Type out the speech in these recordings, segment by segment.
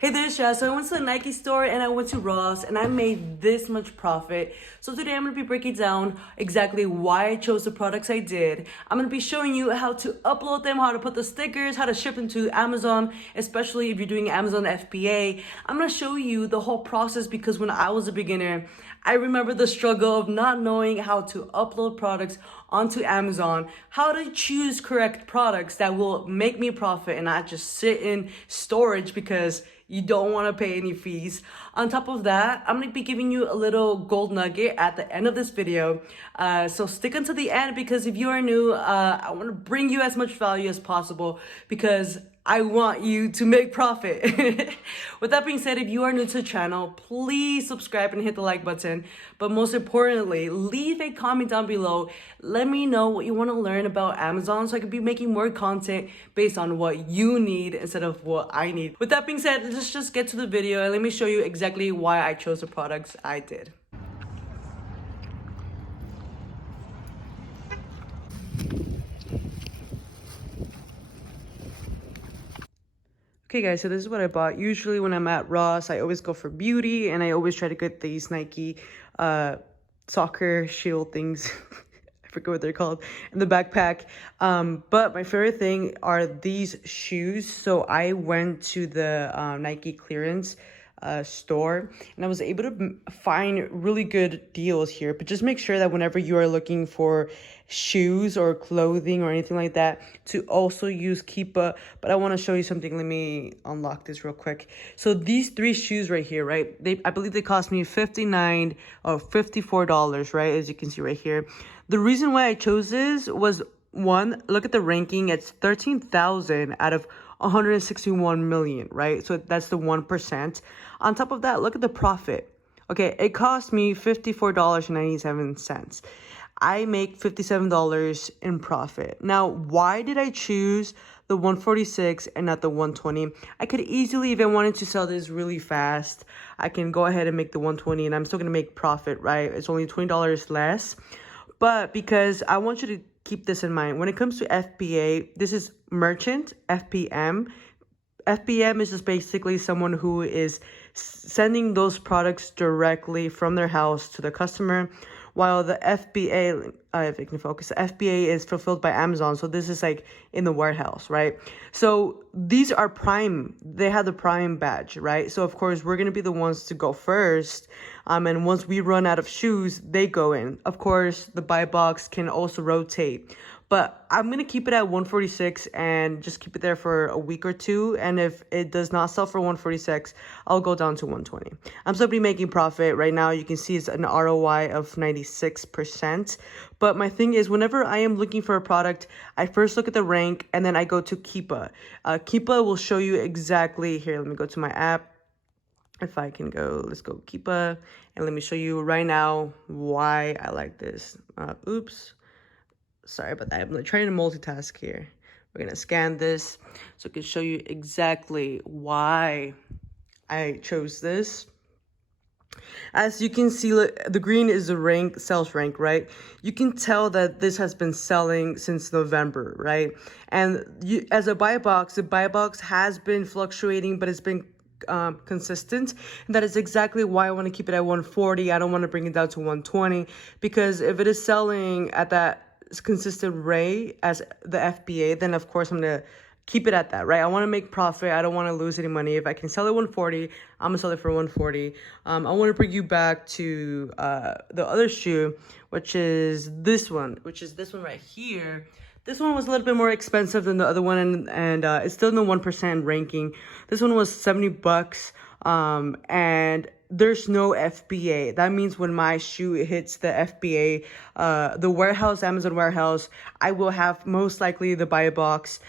Hey there, Shaz. So I went to the Nike store and I went to Ross and I made this much profit. So today I'm going to be breaking down exactly why I chose the products I did. I'm going to be showing you how to upload them, how to put the stickers, how to ship them to Amazon, especially if you're doing Amazon FBA. I'm going to show you the whole process because when I was a beginner, I remember the struggle of not knowing how to upload products onto Amazon, how to choose correct products that will make me profit and not just sit in storage because you don't want to pay any fees. On top of that, I'm going to be giving you a little gold nugget at the end of this video. So stick until the end because if you are new, I want to bring you as much value as possible because I want you to make profit. With that being said, if you are new to the channel, please subscribe and hit the like button. But most importantly, leave a comment down below. Let me know what you want to learn about Amazon so I can be making more content based on what you need instead of what I need. With that being said, let's just get to the video and let me show you exactly why I chose the products I did. Okay guys, so this is what I bought. Usually when I'm at Ross, I always go for beauty and I always try to get these Nike soccer shield things. I forget what they're called, in the backpack. But my favorite thing are these shoes. So I went to the Nike clearance store and I was able to find really good deals here. But just make sure that whenever you are looking for shoes or clothing or anything like that, to also use Keepa. But I want to show you something. Let me unlock this real quick. So these three shoes right here, right, I believe they cost me $59 or $54, right, as you can see right here. The reason why I chose this was, one, look at the ranking. It's 13,000 out of 161 million, right? So that's the 1%. On top of that, look at the profit. Okay, it cost me $54.97. I make $57 in profit. Now, why did I choose the 146 and not the 120? I could easily, if I wanted to sell this really fast, I can go ahead and make the 120 and I'm still gonna make profit, right? It's only $20 less. But because I want you to keep this in mind, when it comes to FBA, this is merchant, FBM. FBM is just basically someone who is sending those products directly from their house to the customer, while the FBA, if it can focus, the FBA is fulfilled by Amazon. So this is like in the warehouse, right? So these are Prime. They have the Prime badge, right? So of course, we're going to be the ones to go first. And once we run out of shoes, they go in. Of course, the buy box can also rotate. But I'm going to keep it at 146 and just keep it there for a week or two. And if it does not sell for 146, I'll go down to 120. I'm still be making profit. Right now, you can see it's an ROI of 96%. But my thing is, whenever I am looking for a product, I first look at the rank and then I go to Keepa. Keepa will show you exactly, here, let me go to my app. If I can go, let's go Keepa. And let me show you right now why I like this. Oops. Sorry about that. I'm trying to multitask here. We're going to scan this so I can show you exactly why I chose this. As you can see, the green is the rank, sales rank, right? You can tell that this has been selling since November, right? And you, as a buy box, the buy box has been fluctuating, but it's been consistent, and that is exactly why I want to keep it at 140. I don't want to bring it down to 120 because if it is selling at that consistent rate as the FBA, then of course I'm gonna keep it at that, right? I want to make profit. I don't want to lose any money. If I can sell it 140, I'm gonna sell it for 140. I want to bring you back to the other shoe, which is this one right here. This one was a little bit more expensive than the other one, and it's still in the 1% ranking. This one was $70, and there's no FBA. That means when my shoe hits the FBA, the warehouse, Amazon warehouse, I will have most likely the buy box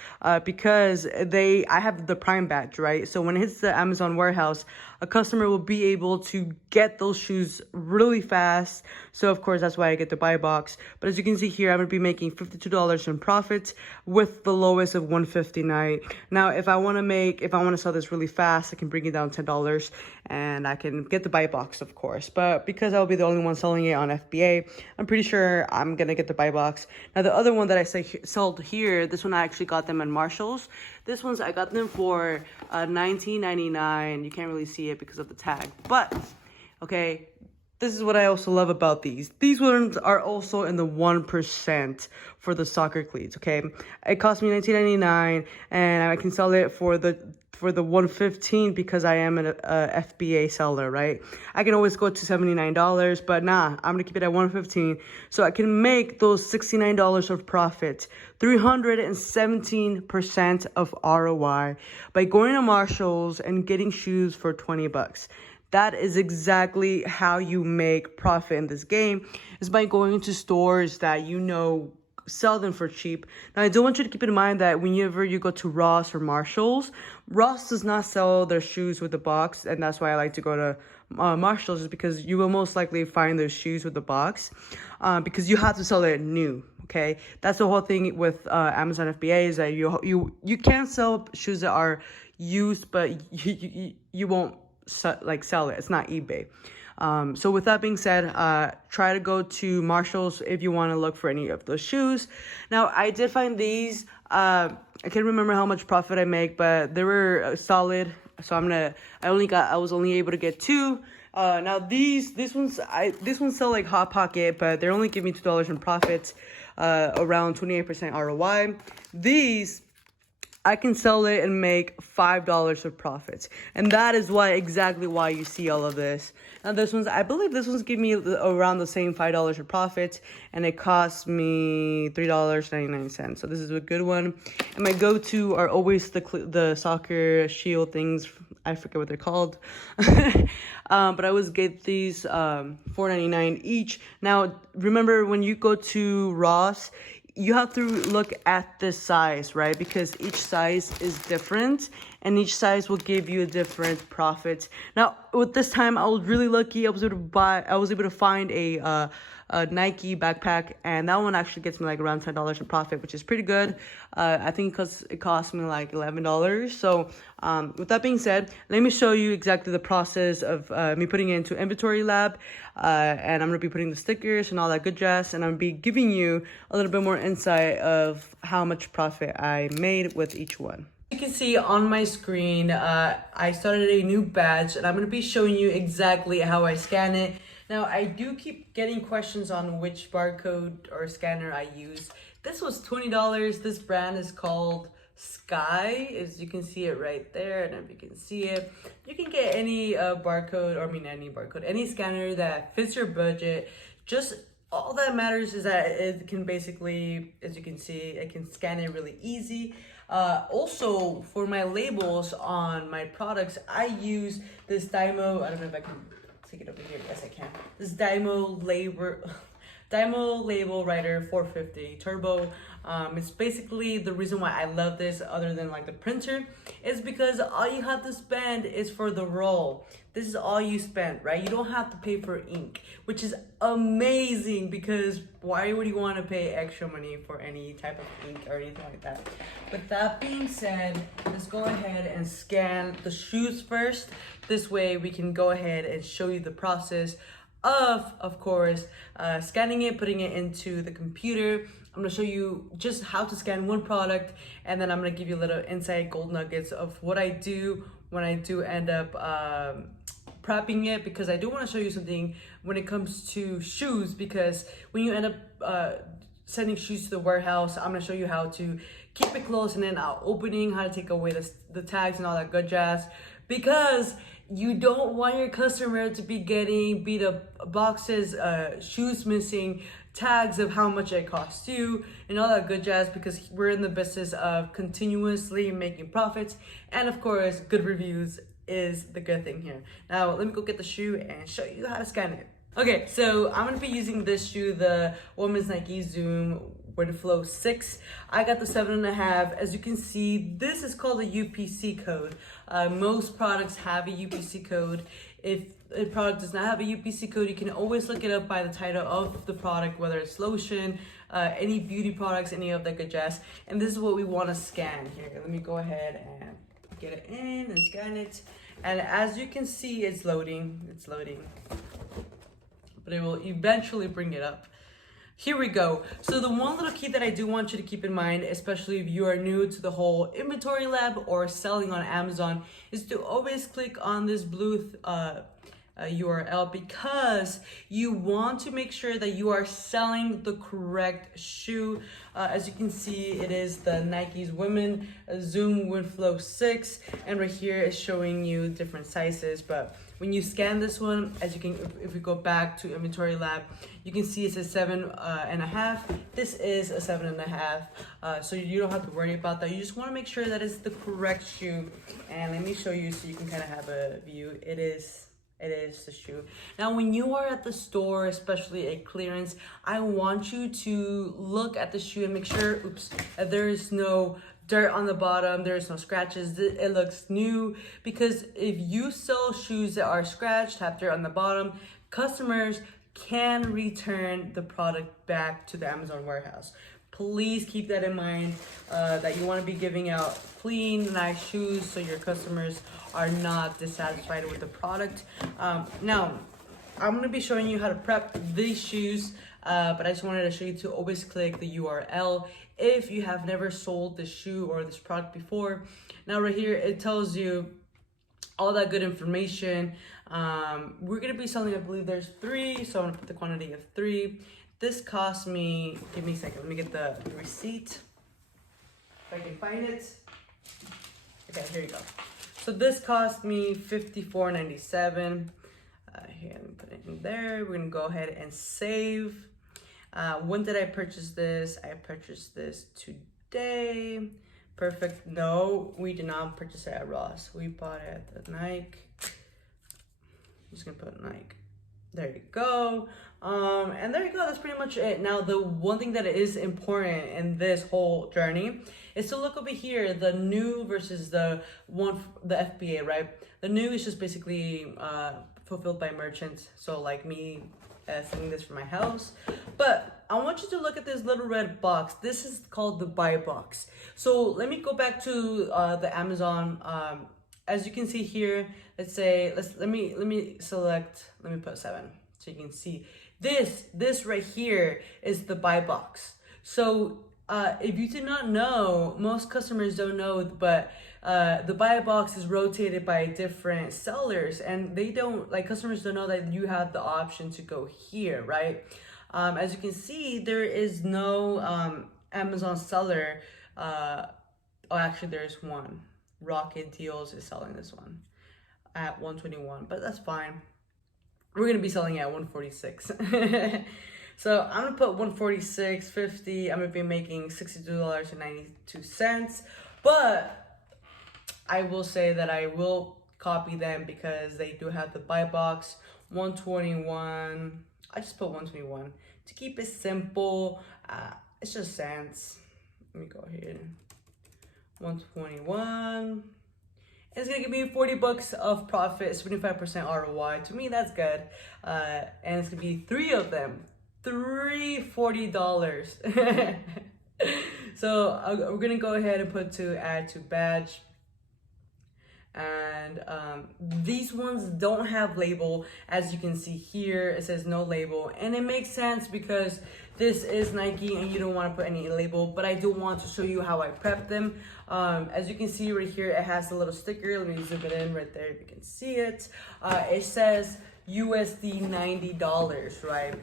because I have the Prime badge, right? So when it hits the Amazon warehouse, a customer will be able to get those shoes really fast. So of course, that's why I get the buy box. But as you can see here, I'm gonna be making $52 in profit with the lowest of $159. Now, if I want to sell this really fast, I can bring it down $10 and I can get the buy box, of course. But because I'll be the only one selling it on FBA, I'm pretty sure I'm gonna get the buy box. Now the other one that I sold here, this one I actually got them at Marshall's. This one's I got them for $19.99. You can't really see it because of the tag, but okay. This is what I also love about these. These ones are also in the 1% for the soccer cleats, okay? It cost me $19.99, and I can sell it for the $115 because I am an FBA seller, right? I can always go to $79, but nah, I'm gonna keep it at $115 so I can make those $69 of profit, 317% of ROI by going to Marshall's and getting shoes for $20. That is exactly how you make profit in this game, is by going to stores that you know sell them for cheap. Now, I do want you to keep in mind that whenever you go to Ross or Marshall's, Ross does not sell their shoes with the box, and that's why I like to go to Marshall's, is because you will most likely find those shoes with the box, because you have to sell it new. Okay, that's the whole thing with Amazon FBA, is that you can sell shoes that are used, but you won't sell it. It's not eBay. So with that being said, try to go to Marshall's if you want to look for any of those shoes. Now, I did find these. I can't remember how much profit I make, but they were solid. So I was only able to get two. Now these ones sell like Hot Pocket, but they're only giving me $2 in profit, around 28% ROI. These, I can sell it and make $5 of profits. And that is exactly why you see all of this. Now this one's, I believe this one's giving me around the same $5 of profit, and it cost me $3.99. So this is a good one. And my go-to are always the soccer shield things. I forget what they're called. But I always get these $4.99 each. Now, remember when you go to Ross, you have to look at the size, right? Because each size is different, and each size will give you a different profit. Now, with this time, I was really lucky. I was able to find a Nike backpack, and that one actually gets me like around $10 in profit, which is pretty good. I think because it cost me like $11. So with that being said, let me show you exactly the process of me putting it into Inventory Lab, and I'm gonna be putting the stickers and all that good jazz, and I'm gonna be giving you a little bit more insight of how much profit I made with each one. You can see on my screen, I started a new batch, and I'm gonna be showing you exactly how I scan it. Now, I do keep getting questions on which barcode or scanner I use. This was $20. This brand is called Sky, as you can see it right there. And if you can see it, you can get any any scanner that fits your budget. Just all that matters is that it can basically, as you can see, it can scan it really easy. Also, for my labels on my products, I use this Dymo. I don't know if I can take it over here. Yes, I can. This Dymo Label Writer 450 Turbo. It's basically the reason why I love this, other than like the printer, is because all you have to spend is for the roll. This is all you spend, right? You don't have to pay for ink, which is amazing, because why would you want to pay extra money for any type of ink or anything like that? With that being said, let's go ahead and scan the shoes first. This way we can go ahead and show you the process of course, scanning it, putting it into the computer. I'm gonna show you just how to scan one product, and then I'm gonna give you a little insight, gold nuggets of what I do when I do end up prepping it, because I do want to show you something when it comes to shoes, because when you end up sending shoes to the warehouse, I'm gonna show you how to keep it closed and then opening, how to take away the tags and all that good jazz, because you don't want your customer to be getting beat up boxes, shoes missing, tags of how much it costs you, and all that good jazz, because we're in the business of continuously making profits, and of course, good reviews is the good thing here. Now, let me go get the shoe and show you how to scan it. Okay, so I'm gonna be using this shoe, the women's Nike Zoom Windflow 6. I got the 7.5. As you can see, this is called a UPC code. Most products have a UPC code. If a product does not have a UPC code, you can always look it up by the title of the product, whether it's lotion, any beauty products, any of that good jazz. And this is what we want to scan here. Let me go ahead and get it in and scan it. And as you can see, it's loading, but it will eventually bring it up. Here we go. So the one little key that I do want you to keep in mind, especially if you are new to the whole inventory lab or selling on Amazon, is to always click on this blue URL, because you want to make sure that you are selling the correct shoe. As you can see, it is the Nike's Women Zoom Windflow 6, and right here is showing you different sizes. But when you scan this one, as you can, if we go back to Inventory Lab, you can see it says 7.5. This is a 7.5, so you don't have to worry about that. You just want to make sure that it's the correct shoe. And let me show you so you can kind of have a view. It is the shoe. Now, when you are at the store, especially at clearance, I want you to look at the shoe and make sure, that there is no dirt on the bottom, there's no scratches, it looks new. Because if you sell shoes that are scratched, have dirt on the bottom, customers can return the product back to the Amazon warehouse. Please keep that in mind, that you want to be giving out clean, nice shoes so your customers are not dissatisfied with the product. Now, I'm going to be showing you how to prep these shoes, but I just wanted to show you to always click the URL if you have never sold this shoe or this product before. Now, right here, it tells you all that good information. We're going to be selling, I believe there's 3, so I'm going to put the quantity of 3. This cost me, give me a second, let me get the receipt, if I can find it. Okay, here you go. So this cost me $54.97. Here, let me put it in there. We're gonna go ahead and save. When did I purchase this? I purchased this today. Perfect. No, we did not purchase it at Ross. We bought it at the Nike. I'm just gonna put Nike. There you go. And there you go, that's pretty much it. Now, the one thing that is important in this whole journey is to look over here, the new versus the FBA, right? The new is just basically fulfilled by merchants. So like me sending this from my house. But I want you to look at this little red box. This is called the buy box. So let me go back to the Amazon. As you can see here, let's say, let me select, let me put 7 so you can see. This right here is the buy box. So if you did not know, most customers don't know, but the buy box is rotated by different sellers, and they don't, like, customers don't know that you have the option to go here, right? As you can see, there is no Amazon seller. Oh, actually there's one. Rocket Deals is selling this one at 121, but that's fine. We're gonna be selling it at 146. So I'm gonna put 146.50. I'm gonna be making $62.92. But I will say that I will copy them because they do have the buy box. 121. I just put 121 to keep it simple. It's just cents. Let me go ahead. 121. It's gonna give me 40 bucks of profit, 75% ROI. To me, that's good. And it's gonna be 3 of them, $40. So we're gonna go ahead and put to add to badge. And these ones don't have label. As you can see here, it says no label, and it makes sense because this is Nike and you don't want to put any label. But I do want to show you how I prep them. As you can see right here, it has a little sticker. Let me zoom it in right there if you can see it. It says USD $90, right?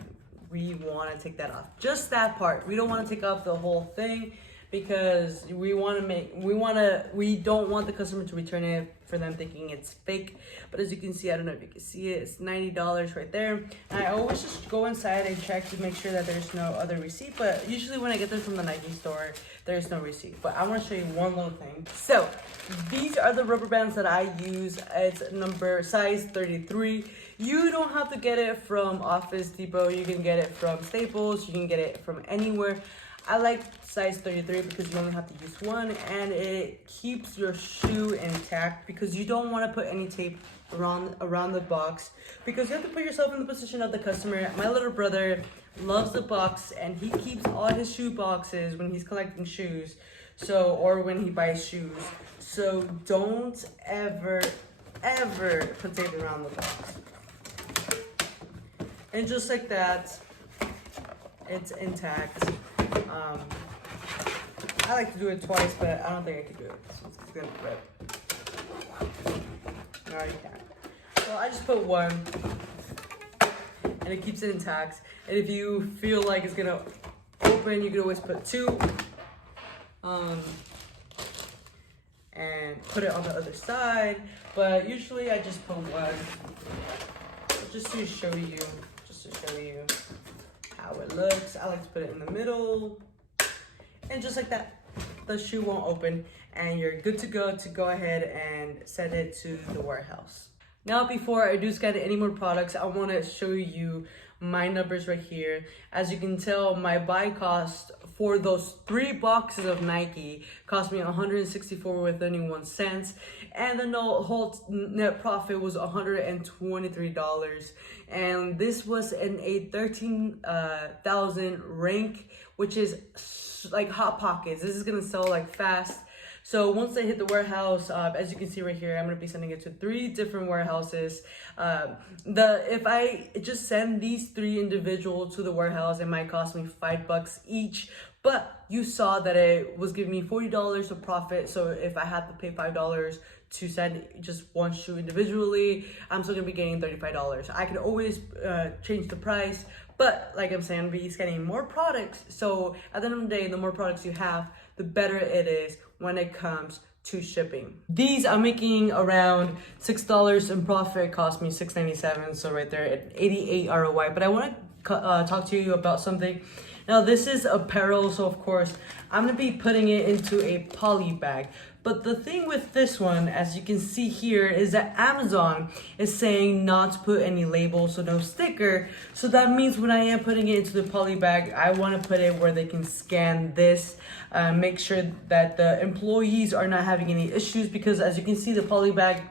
We want to take that off, just that part. We don't want to take off the whole thing, because we don't want the customer to return it for them thinking it's fake. But as you can see, I don't know if you can see it, it's $90 right there. And I always just go inside and check to make sure that there's no other receipt, but usually when I get them from the Nike store, there's no receipt. But I want to show you one little thing. So these are the rubber bands that I use. It's size 33. You don't have to get it from Office Depot. You can get it from Staples. You can get it from anywhere. I like size 33 because you only have to use one, and it keeps your shoe intact because you don't want to put any tape around the box, because you have to put yourself in the position of the customer. My little brother loves the box, and he keeps all his shoe boxes when he's collecting shoes, or when he buys shoes. So don't ever ever put tape around the box. And just like that, it's intact. I like to do it twice, but I don't think I could do it. It's gonna rip. No, you can't. So I just put one, and it keeps it intact. And if you feel like it's gonna open, you can always put two. And put it on the other side. But usually I just put one, just to show you how it looks. I like to put it in the middle, and just like that, the shoe won't open, and you're good to go ahead and send it to the warehouse. Now, before I do scan any more products, I want to show you my numbers right here. As you can tell, my buy cost for those 3 boxes of Nike cost me $164.21, and the whole net profit was $123. And this was in a 13,000 rank, which is like Hot Pockets. This is gonna sell like fast. So once they hit the warehouse, as you can see right here, I'm gonna be sending it to 3 different warehouses. If I just send these 3 individual to the warehouse, it might cost me $5 each. But you saw that it was giving me $40 of profit. So if I had to pay $5 to send just one shoe individually, I'm still gonna be getting $35. I can always change the price, but like I'm saying, I'm gonna be scanning more products. So at the end of the day, the more products you have, the better it is when it comes to shipping. These I'm making around $6 in profit, cost me $6.97. So right there at 88 ROI. But I want to talk to you about something. Now this is apparel, so of course I'm gonna be putting it into a poly bag. But the thing with this one, as you can see here, is that Amazon is saying not to put any label, so no sticker. So that means when I am putting it into the poly bag, I want to put it where they can scan this, make sure that the employees are not having any issues, because as you can see, the poly bag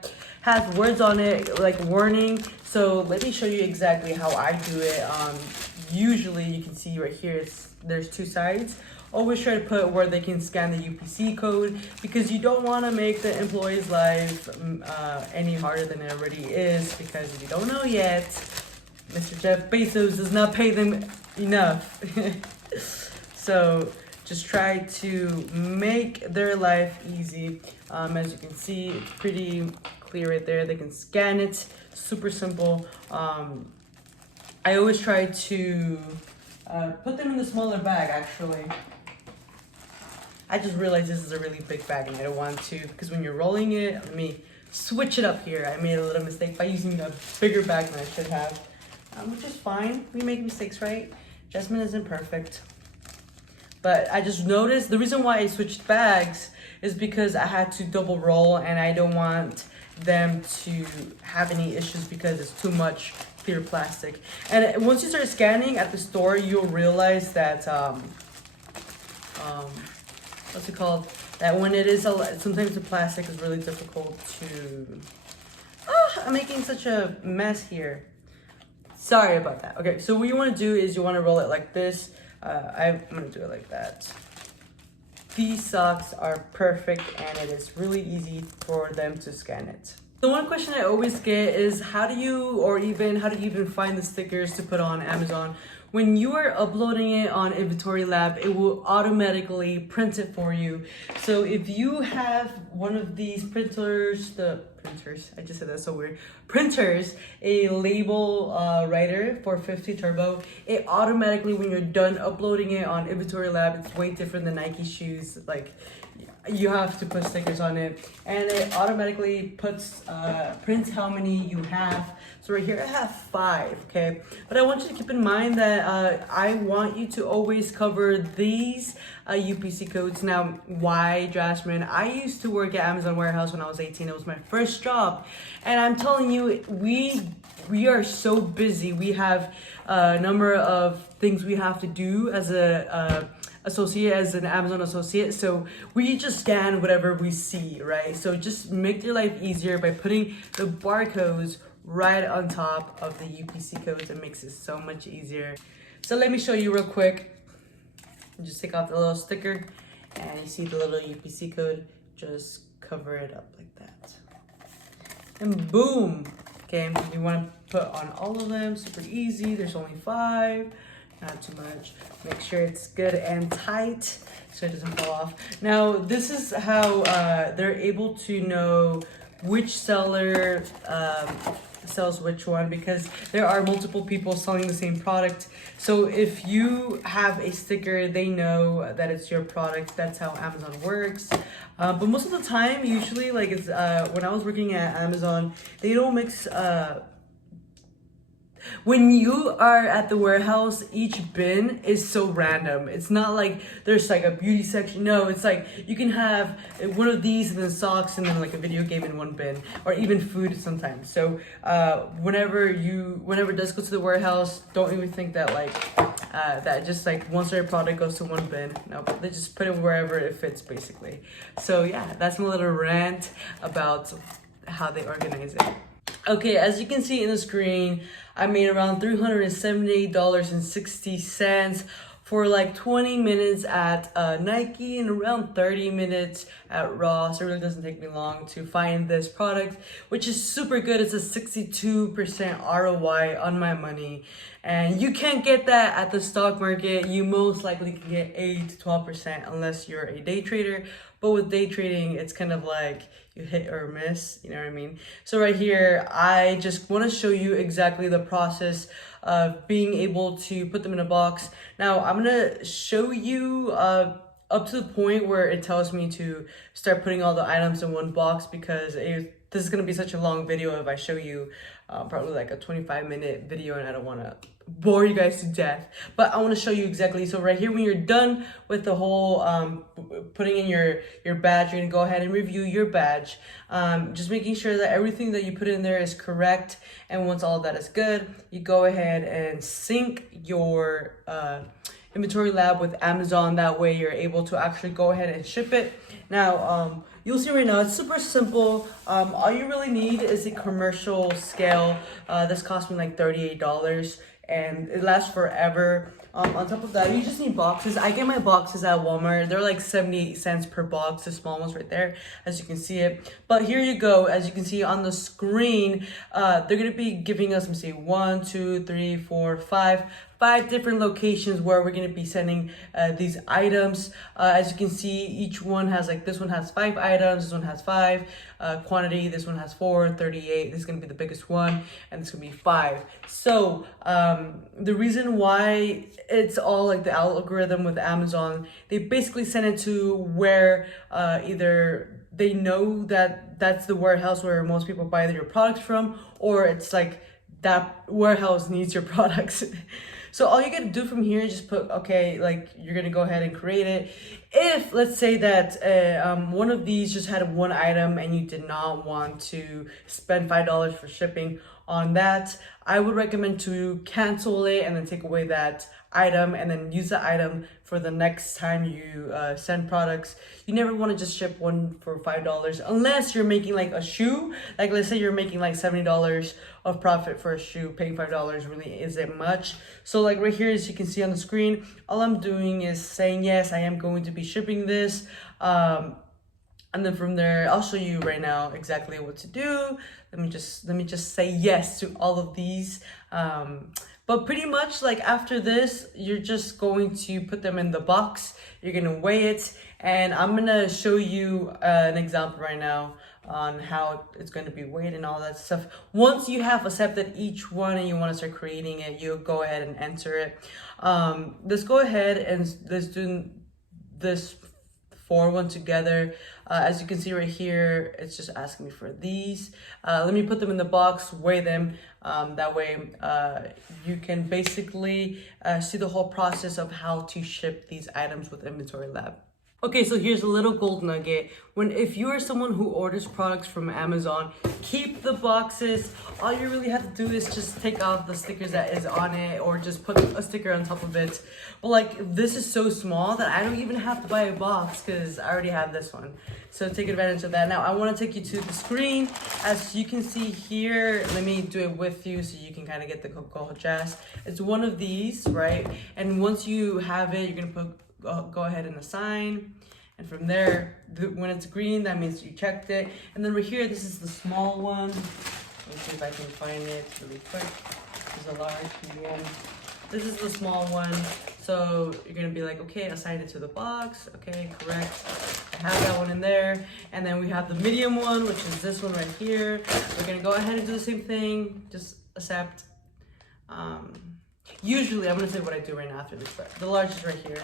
has words on it like warning. So let me show you exactly how I do it. Usually you can see right here, there's 2 sides. Always try to put where they can scan the UPC code, because you don't want to make the employee's life any harder than it already is, because if you don't know yet, Mr. Jeff Bezos does not pay them enough. So just try to make their life easy. As you can see, it's pretty clear right there. They can scan it, super simple. I always try to put them in the smaller bag, actually. I just realized this is a really big bag and I don't want to, because when you're rolling it, let me switch it up here. I made a little mistake by using a bigger bag than I should have, which is fine. We make mistakes, right? Jasmine isn't perfect. But I just noticed the reason why I switched bags is because I had to double roll, and I don't want them to have any issues because it's too much clear plastic. And once you start scanning at the store, you'll realize that what's it called? That when it is sometimes the plastic is really difficult to. I'm making such a mess here. Sorry about that. Okay, so what you want to do is you want to roll it like this. I'm gonna do it like that. These socks are perfect, and it is really easy for them to scan it. The one question I always get is how do you even find the stickers to put on Amazon? When you are uploading it on Inventory Lab, it will automatically print it for you. So if you have one of these printers, I just said that's so weird, printers, a label writer for 50 Turbo, it automatically, when you're done uploading it on Inventory Lab, it's way different than Nike shoes. Like, you have to put stickers on it, and it automatically prints how many you have. So right here I have 5, okay? But I want you to keep in mind that I want you to always cover these UPC codes. Now, why, Jasmine? I used to work at Amazon warehouse when I was 18. It was my first job, and I'm telling you, we are so busy. We have a number of things we have to do as an Amazon associate, so we just scan whatever we see, right? So just make your life easier by putting the barcodes right on top of the UPC codes. It makes it so much easier. So let me show you real quick. Just take off the little sticker, and you see the little UPC code, just cover it up like that. and boom. Okay, you want to put on all of them, super easy. There's only 5, not too much. Make sure it's good and tight so it doesn't fall off. Now, this is how they're able to know which seller sells which one, because there are multiple people selling the same product. So if you have a sticker, they know that it's your product. That's how Amazon works. But most of the time, usually, like it's when I was working at Amazon, they don't mix. When you are at the warehouse, each bin is so random. It's not like there's like a beauty section. No, it's like you can have one of these and then socks and then like a video game in one bin, or even food sometimes. So whenever it does go to the warehouse, don't even think that that just like one certain product goes to one bin. No, they just put it wherever it fits, basically. So yeah, that's my little rant about how they organize it. Okay, as you can see in the screen, I made around $378.60 for like 20 minutes at Nike and around 30 minutes at Ross. It really doesn't take me long to find this product, which is super good. It's a 62% ROI on my money. And you can't get that at the stock market. You most likely can get 8 to 12% unless you're a day trader. But with day trading, it's kind of like you hit or miss, you know what I mean? So right here, I just want to show you exactly the process of being able to put them in a box. Now, I'm going to show you up to the point where it tells me to start putting all the items in one box, because this is going to be such a long video if I show you probably like a 25-minute video, and I don't want to bore you guys to death, but I want to show you exactly. So right here, when you're done with the whole putting in your badge, you're gonna go ahead and review your badge, just making sure that everything that you put in there is correct. And once all of that is good, you go ahead and sync your inventory lab with Amazon. That way you're able to actually go ahead and ship it. Now you'll see right now, it's super simple. All you really need is a commercial scale. This cost me like $38 and it lasts forever. On top of that, you just need boxes. I get my boxes at Walmart. They're like 78 cents per box, the small ones right there, as you can see it. But here you go, as you can see on the screen, they're gonna be giving us, let me see, 1, 2, 3, 4, 5 different locations where we're going to be sending these items. As you can see, each one has like, this one has 5 items, this one has 5 quantity, this one has 4, 38, this is going to be the biggest one, and this is going to be 5. So the reason why it's all like the algorithm with Amazon, they basically send it to where either they know that that's the warehouse where most people buy their products from, or it's like that warehouse needs your products. So all you gotta do from here is just put, okay, like you're gonna go ahead and create it. If, let's say that one of these just had one item and you did not want to spend $5 for shipping on that, I would recommend to cancel it and then take away that item and then use the item for the next time you send products. You never want to just ship one for $5 unless you're making like a shoe. Like let's say you're making like $70 of profit for a shoe. Paying $5 really isn't much. So like right here, as you can see on the screen, all I'm doing is saying yes, I am going to be shipping this. And then from there, I'll show you right now exactly what to do. Let me just say yes to all of these. But pretty much like after this, you're just going to put them in the box. You're gonna weigh it, and I'm gonna show you an example right now on how it's going to be weighed and all that stuff. Once you have accepted each one and you want to start creating it, you'll go ahead and enter it. Let's go ahead and let's do this 4 together. As you can see right here, it's just asking me for these. Let me put them in the box, weigh them. That way you can basically see the whole process of how to ship these items with Inventory Lab. Okay, so here's a little gold nugget. If you are someone who orders products from Amazon, keep the boxes. All you really have to do is just take off the stickers that is on it, or just put a sticker on top of it. But like, this is so small that I don't even have to buy a box because I already have this one. So take advantage of that. Now I want to take you to the screen. As you can see here, let me do it with you so you can kind of get the Coca-Cola jazz. It's one of these, right? And once you have it, you're gonna go ahead and assign, And from there, when it's green, that means you checked it. And then right here, this is the small one. Let me see if I can find it really quick. There's a large, medium. This is the small one. So you're gonna be like, okay, assign it to the box. Okay, correct. I have that one in there. And then we have the medium one, which is this one right here. We're gonna go ahead and do the same thing. Just accept. Usually, I'm gonna say what I do right now after this, but the large is right here.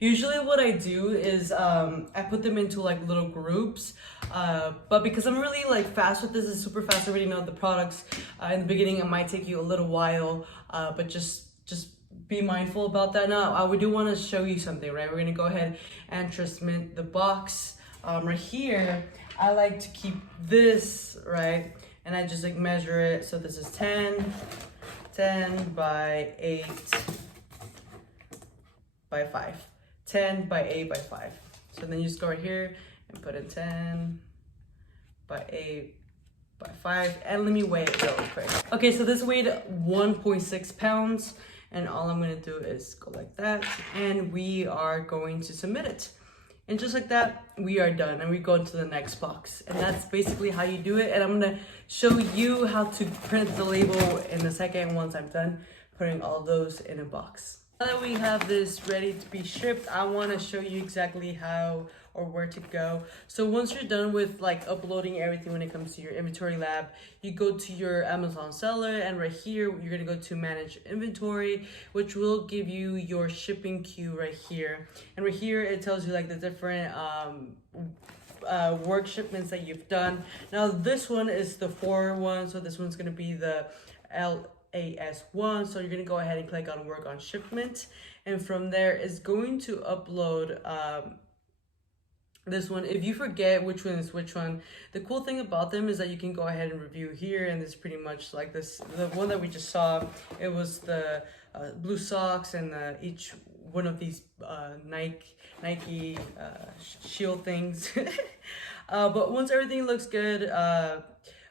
Usually what I do is I put them into like little groups, but because I'm really like fast with this, it's super fast. I already know the products. In the beginning, it might take you a little while, but just be mindful about that. Now, we do want to show you something, right? We're gonna go ahead and transmit the box. Right here, I like to keep this, right? And I just like measure it. So this is 10 by 8 by 5. 10 by 8 by 5. So then you just go right here and put in 10 by 8 by 5. And let me weigh it real quick. Okay, so this weighed 1.6 pounds. And all I'm gonna do is go like that. And we are going to submit it. And just like that, we are done. And we go into the next box. And that's basically how you do it. And I'm gonna show you how to print the label in a second once I'm done putting all those in a box. Now that we have this ready to be shipped, I want to show you exactly how or where to go. So once you're done with like uploading everything when it comes to your inventory lab, you go to your Amazon seller, and right here you're going to go to manage inventory, which will give you your shipping queue right here. And right here it tells you like the different work shipments that you've done. Now this one is the 4 one, so this one's going to be the AS1. So you're going to go ahead and click on work on shipment, and from there is going to upload this one. If you forget which one is which one, the cool thing about them is that you can go ahead and review here, and it's pretty much like this. The one that we just saw, it was the blue socks and each one of these Nike shield things. But once everything looks good,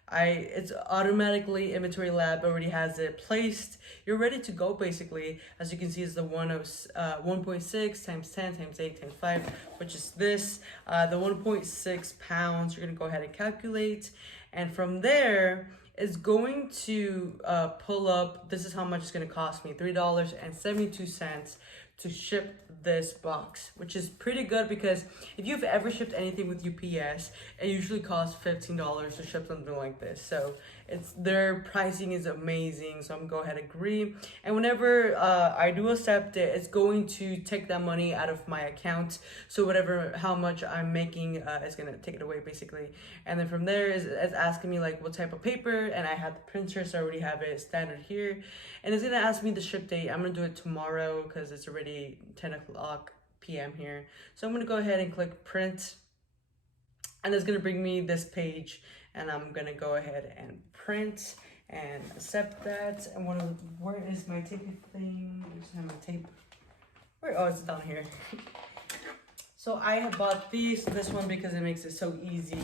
it's automatically inventory lab already has it placed. You're ready to go basically. As you can see, is the 1.6 times 10 times 8 times 5, which is this. The 1.6 pounds, you're gonna go ahead and calculate. And from there, it's going to pull up, this is how much it's gonna cost me, $3.72 to ship this box, which is pretty good because if you've ever shipped anything with UPS, it usually costs $15 to ship something like this. So their pricing is amazing. So I'm gonna go ahead and agree. And whenever I do accept it, it's going to take that money out of my account. So how much I'm making is gonna take it away basically. And then from there it's asking me like what type of paper, and I have the printer, so I already have it standard here. And it's gonna ask me the ship date. I'm gonna do it tomorrow because it's already 10 o'clock p.m. here. So I'm gonna go ahead and click print, and it's gonna bring me this page, and I'm gonna go ahead and print and accept that. And where is my tape thing? I just have my tape. Oh, it's down here. So I have bought this one because it makes it so easy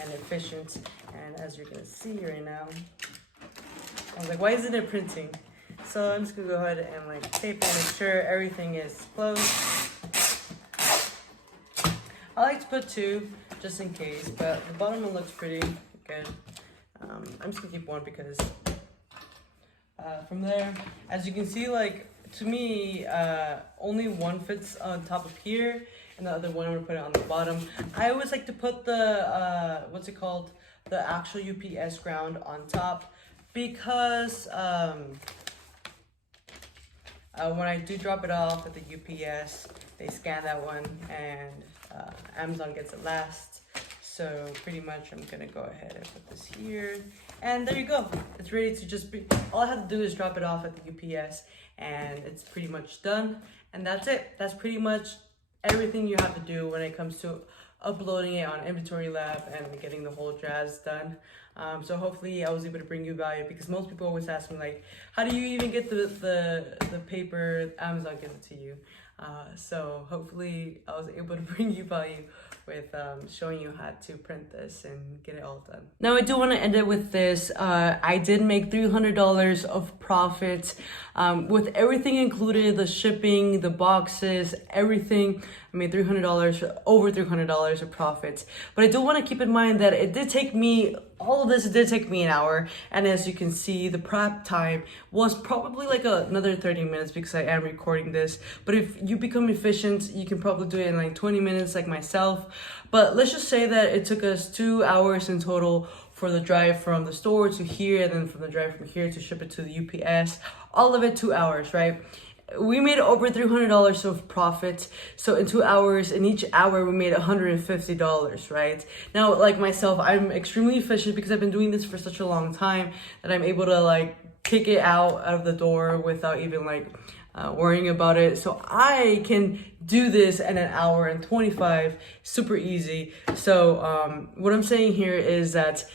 and efficient. And as you're gonna see right now, I was like, why isn't it printing? So I'm just gonna go ahead and like tape and make sure everything is closed. I like to put 2 just in case, but the bottom one looks pretty good. I'm just gonna keep 1 because from there, as you can see, like to me, only 1 fits on top of here, and the other one I'm gonna put it on the bottom. I always like to put the what's it called, the actual UPS ground on top, because when I do drop it off at the UPS, they scan that one, and Amazon gets it last. So pretty much I'm gonna go ahead and put this here, and there you go. It's ready to just be, all I have to do is drop it off at the UPS, and it's pretty much done. And that's it. That's pretty much everything you have to do when it comes to uploading it on Inventory Lab and getting the whole jazz done. So hopefully I was able to bring you value, because most people always ask me like, how do you even get the paper Amazon gives it to you? So hopefully I was able to bring you value with showing you how to print this and get it all done. Now I do want to end it with this. I did make $300 of profit with everything included, the shipping, the boxes, everything. I made $300, over $300 of profits. But I do want to keep in mind that it did take me, all of this, it did take me an hour. And as you can see, the prep time was probably like another 30 minutes because I am recording this. But if you become efficient, you can probably do it in like 20 minutes like myself. But let's just say that it took us 2 hours in total for the drive from the store to here, and then from the drive from here to ship it to the UPS. All of it 2 hours, right? We made over $300 of profit. So in 2 hours, in each hour, we made $150, right? Now, like myself, I'm extremely efficient because I've been doing this for such a long time that I'm able to like kick it out of the door without even like worrying about it. So I can do this in an hour and 25, super easy. So what I'm saying here is that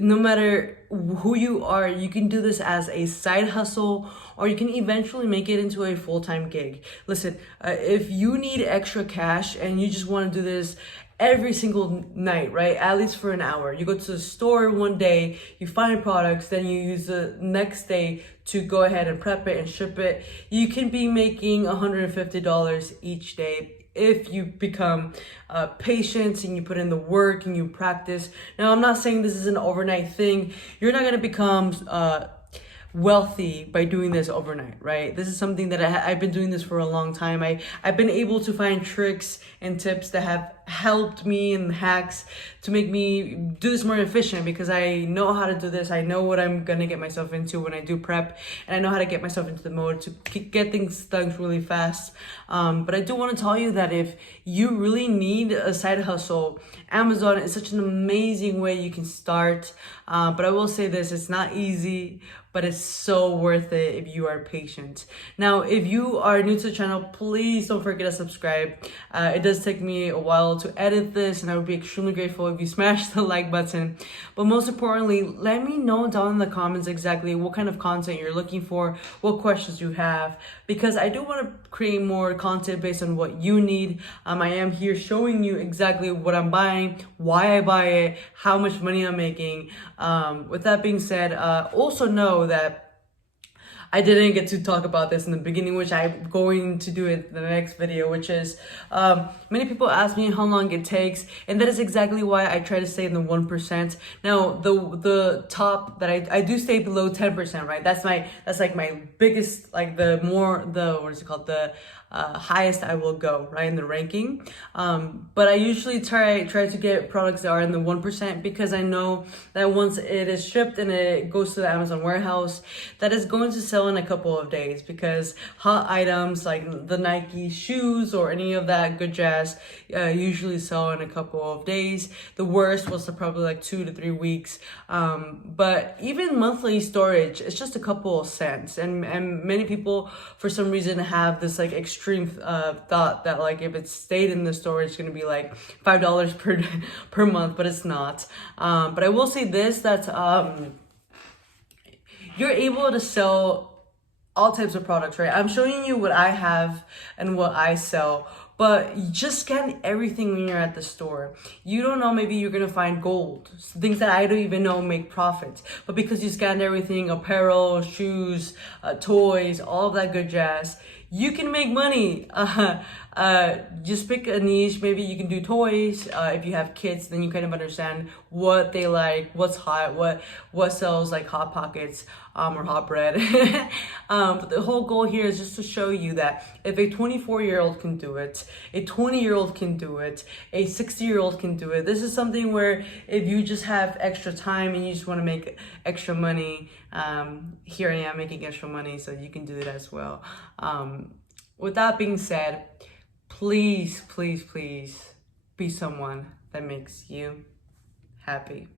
no matter who you are, you can do this as a side hustle, or you can eventually make it into a full-time gig. Listen, if you need extra cash and you just want to do this every single night, right? At least for an hour. You go to the store one day, you find products, then you use the next day to go ahead and prep it and ship it. You can be making $150 each day if you become patient and you put in the work and you practice. Now, I'm not saying this is an overnight thing. You're not gonna become wealthy by doing this overnight, right? This is something that I've been doing this for a long time. I've been able to find tricks and tips that have helped me, and hacks to make me do this more efficient, because I know how to do this. I know what I'm gonna get myself into when I do prep, and I know how to get myself into the mode to get things done really fast. But I do want to tell you that if you really need a side hustle, Amazon is such an amazing way you can start. But I will say this, it's not easy, but it's so worth it if you are patient. Now, if you are new to the channel, please don't forget to subscribe. It does take me a while to edit this, and I would be extremely grateful if you smash the like button. But most importantly, let me know down in the comments exactly what kind of content you're looking for, what questions you have, because I do want to create more content based on what you need. I am here showing you exactly what I'm buying, why I buy it, how much money I'm making. With that being said, also know that I didn't get to talk about this in the beginning, which I'm going to do it in the next video, which is many people ask me how long it takes, and that is exactly why I try to stay in the 1%. Now, the top that I do stay below 10%, right? That's like my biggest, like what is it called? The highest I will go, right, in the ranking. But I usually try to get products that are in the 1%, because I know that once it is shipped and it goes to the Amazon warehouse, that is going to sell in a couple of days, because hot items like the Nike shoes or any of that good jazz usually sell in a couple of days. The worst was probably like 2 to 3 weeks. But even monthly storage, it's just a couple of cents. And many people, for some reason, have this like extreme thought that like if it stayed in the store, it's gonna be like $5 per month, but it's not. But I will say this, that you're able to sell all types of products, right? I'm showing you what I have and what I sell, but you just scan everything when you're at the store. You don't know, maybe you're gonna find gold, things that I don't even know make profits. But because you scanned everything, apparel, shoes, toys, all of that good jazz, you can make money. Just pick a niche. Maybe you can do toys. If you have kids, then you kind of understand what they like, what's hot, what sells like Hot Pockets or hot bread. But the whole goal here is just to show you that if a 24-year-old can do it, a 20-year-old can do it, a 60-year-old can do it. This is something where if you just have extra time and you just want to make extra money, here I am making extra money, so you can do it as well. With that being said, please, please, please be someone that makes you happy.